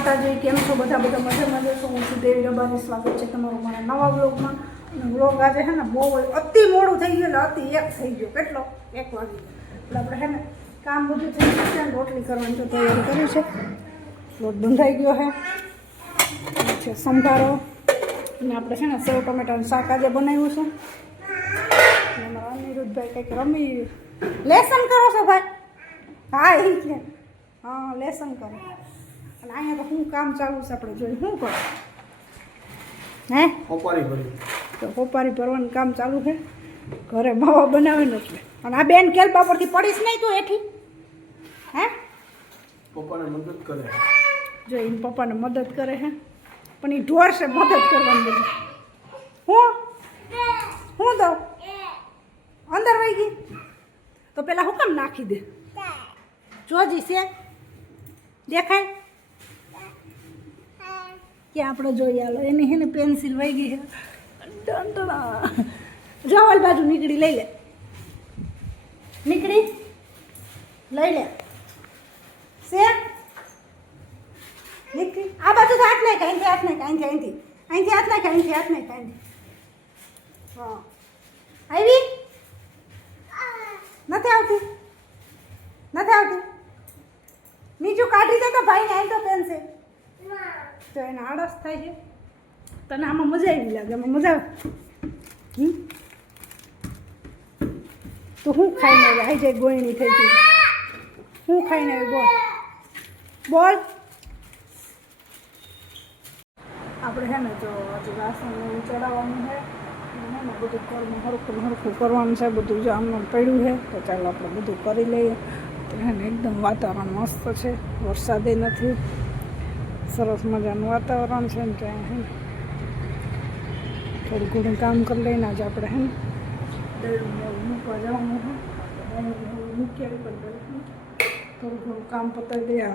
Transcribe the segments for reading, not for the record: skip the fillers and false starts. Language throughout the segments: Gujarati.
માતાજી, કેમ છો બધા મજામાં જશો? હું છું દેવી રબારી. સ્વાગત છે તમારું મારા નવા વ્લોગમાં. અને વ્લોગ આજે છે ને બહુ અતિ મોડું થઈ ગયું, અતિ એક થઈ ગયો. કેટલો 1 વાગી ગયો. એટલે આપણે છે ને કામ બધું થઈ ગયું છે ને રોટલી કરવાની તો તૈયારી કરી છે. લોટ બંધાઈ ગયો છે સંભારો, અને આપણે છે ને સેવ ટમેટાનું શાક આજે બનાવ્યું છે. અને અમારા અનિરુદ્ધભાઈ કંઈક રમી લેસન કરો છો ભાઈ? હા એ છે, હા લેસન કરો. અને અહીંયા તો શું કામ ચાલુ છે આપણે જોઈ શું કરો? હે હોપારી ભરી તો હોપારી ભરવાનું કામ ચાલુ છે ઘરે માવા બનાવીને. એટલે અને આ બેન કેલ બાપરથી પડીશ નહીં તું એઠી? હે પપ્પાને મદદ કરે, જો એને પપ્પાને મદદ કરે છે, પણ એ ઢોર છે મદદ કરવાનું બધું. હું તો અંદર વહી ગઈ તો પેલા હું કેમ નાખી દે? જોજી છે દેખાય કે આપણે જોઈ આલો એની હે ને પેન્સિલ વહી ગઈ છે. જવલ બાજુ નીકળી લઈ લે, નીકળી લઈ લે છે નીકળી. આ બાજુ તો હાથ નાખ, અહીંથી હાથ નાખ, અહીંથી હાથ નાખ, અહીંથી હાથ નાખ. હા આવી નથી આવતી, નથી આવતી. નીચું કાઢી દે તો ભાઈને આવી તો પેન્સિલ તો એને આળસ થાય છે. તને આમાં મજા આવી લાગે? આમાં મજા આવે. તો હું ખાઈને આવી આવી જાય ગોળણી થઈ ગઈ. હું ખાઈને આવી બોલ બોલ. આપણે છે ને તો હજુ વાસણ એવું ચડાવવાનું છે ને બધું ઘરમાં હરખું કરવાનું છે. બધું જો આમને પડ્યું છે તો ચાલો આપણે બધું કરી લઈએ. તો છે ને એકદમ વાતાવરણ મસ્ત છે, વરસાદે નથી, સરસ મજાનું વાતાવરણ છે ને ત્યાં હે ને થોડું ઘણું કામ કરી લઈને આજે આપણે હે ને દળનું મૂકવા જવાનું છે. મૂકી આવી પણ થોડું ઘણું કામ પતાવી દઈએ,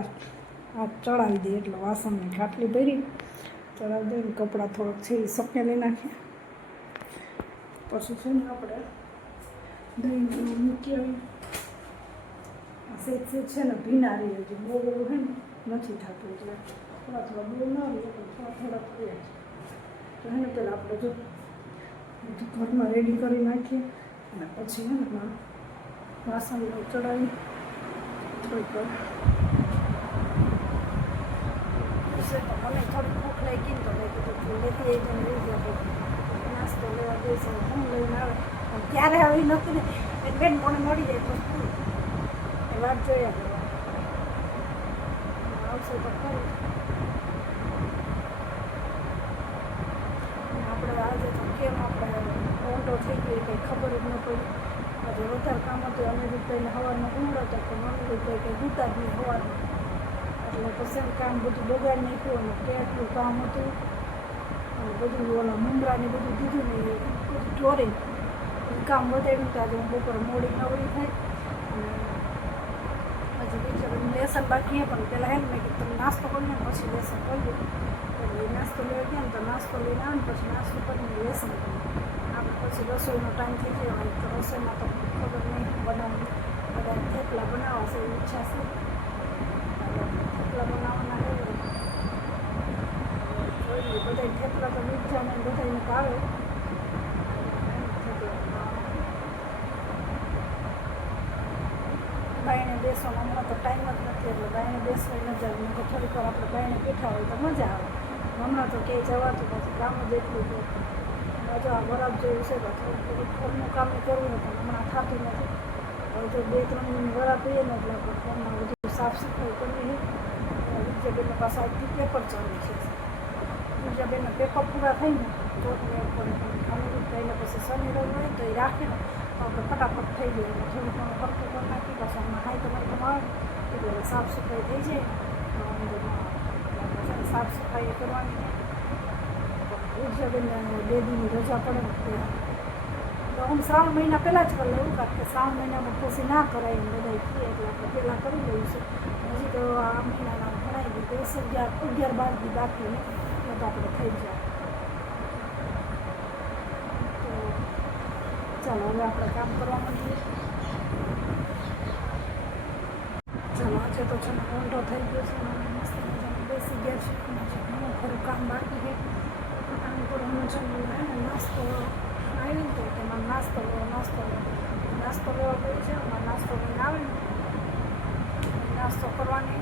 આ ચડાવી દઈએ એટલે વાસણની ખાટલી ભરી ચડાવી દઈએ. કપડાં થોડોક છે એ સકેલી નાખીએ પછી છે ને આપણે દહીં મૂકી આવી. સેજ છે ને ભીના રહી છે, બહુ બહુ છે ને નથી થતું એટલે થોડા બહુ ના રહીએ પણ થોડા થયા છે. તો એને પહેલાં આપણે જો બધું ઘરમાં રેડી કરી નાખીએ અને પછી છે ને વાસણ ચડાવી થોડીક તો મને થોડીક ભૂખ લાગી તો મેં કીધું લેતી આવી જઈને લઈ ગયા નાસ્તો લેવા દઈશ. હું લઈને આવે ક્યારે આવી નથી ને એ બેન મને મળી જાય તો વાત જોયા આવશે તો ખરું. આપણે આજે તો કેમ આપણે ઊંડો થઈ ગયો કંઈ ખબર જ ન પડી. આજે વધારે કામ હતું. અનિરુદ્ધભાઈને સવારમાં ઊંડો હતો પણ અનિરુદ્ધભાઈ કંઈ ગુતા જ નહીં સવારમાં, એટલે પછી કામ બધું બગાડી નાખ્યું. અને કેટલું કામ હતું અને બધું ઓલા મુંબરાને બધું દીધું ને એ બધું ચોરી કામ વધાર્યું. તો આજે હું બપોરે મોડી નવરી થાય અને હજી બીજું લેસન બાકી હે. પણ પહેલાં હે ને મેં કીધું તમે નાસ્તો કરી ને પછી લેસન કરી દઉં. એટલે નાસ્તો લેવા ગયા ને તો નાસ્તો લઈને આવે ને પછી નાસ્તો કરીને લેસન કરીએ. આપણે પછી રસોઈનો ટાઈમ થઈ ગયો હોય તો રસોઈમાં તો ખબર નહીં બનાવવું. બધા થેપલા બનાવવા છે એવી ઈચ્છા છે. થેપલા બનાવવાના હોય જોઈએ બધા થેપલા તો મીઠા ને બધાને ભાવે. બાઈને બેસવાનો હમણાં તો ટાઈમ જ નથી એટલે બાઈને બેસવાય ન જાય. તો થોડીક વાર આપણે બાઈને બેઠા હોય તો મજા આવે. હમણાં તો ક્યાંય જવાતું નથી, કામ જ એટલું છે. જો આ બરાબર જેવું છે તો થોડું ઘરનું કામ કરવું ને પણ હમણાં થતું નથી. હવે જો 2-3 દિન વરા પીએ ને એટલે આપણે ઘરમાં બધું સાફ સફાઈ કરવી. વિદ્યાબેનના પાસે આજથી પેપર ચાલુ છે. વિદ્યાબેનના પેપર પૂરા થઈને તો મેળ પડે. અનિરુદ્ધભાઈને પછી શનિ રવિ હોય તો એ રાખે ને તો આપણે ફટાફટ થઈ જાય. એટલે થોડું ઘણું ફરતું કરી નાખી પાછું આમાં હાઈ તમારે આવે એટલે સાફ સફાઈ થઈ જાય. સાફ સફાઈ કરવાની. વિદ્યાબેનને 2 દિનની રજા પડે ને તો હું શ્રાવણ મહિના પહેલાં જ કરી લઉં, કારણ કે શ્રાવણ મહિનામાં પછી ના કરાય ને બધા કહીએ એટલે આપણે પહેલાં કરી લઈએ છીએ. હજી તો આ મહિનાના ભણાવી દીધું 11-12 દી બાકી ને તો આપણે થઈ જાય. તો ચાલો હવે આપણે કામ કરવા માંડીએ. ચાલો આજે તો છે ને ઊંધો થઈ ગયો છે, મસ્ત મજાનો બેસી ગયા ઘણું ખરું કામ બાકી છે કામ કરવાનું છે હે ને નાસ્તો આવી ને તો તેમાં નાસ્તો લેવા ગઈ છે એમાં નાસ્તો લઈને આવીને નાસ્તો કરવાની